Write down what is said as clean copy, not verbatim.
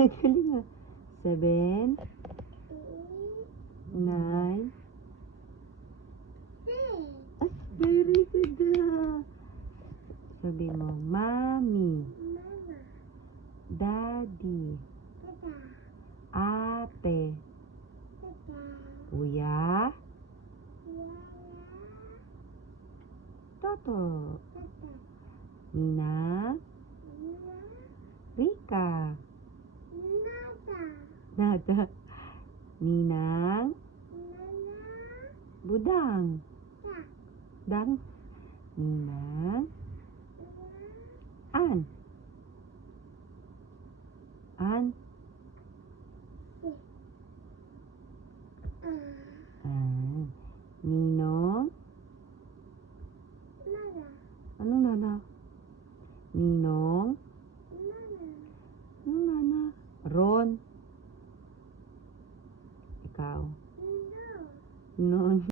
Galing nga. 7, 9. Ay, very good na. Sabi mo, Mommy, Daddy, Ate, Kuya, Toto, Nina, Rika, Nada, Ninang, Budang, Dang, Ninang, An, Ninong, anong nana? Ninong, anong nana? Ron, ikaw, Noon.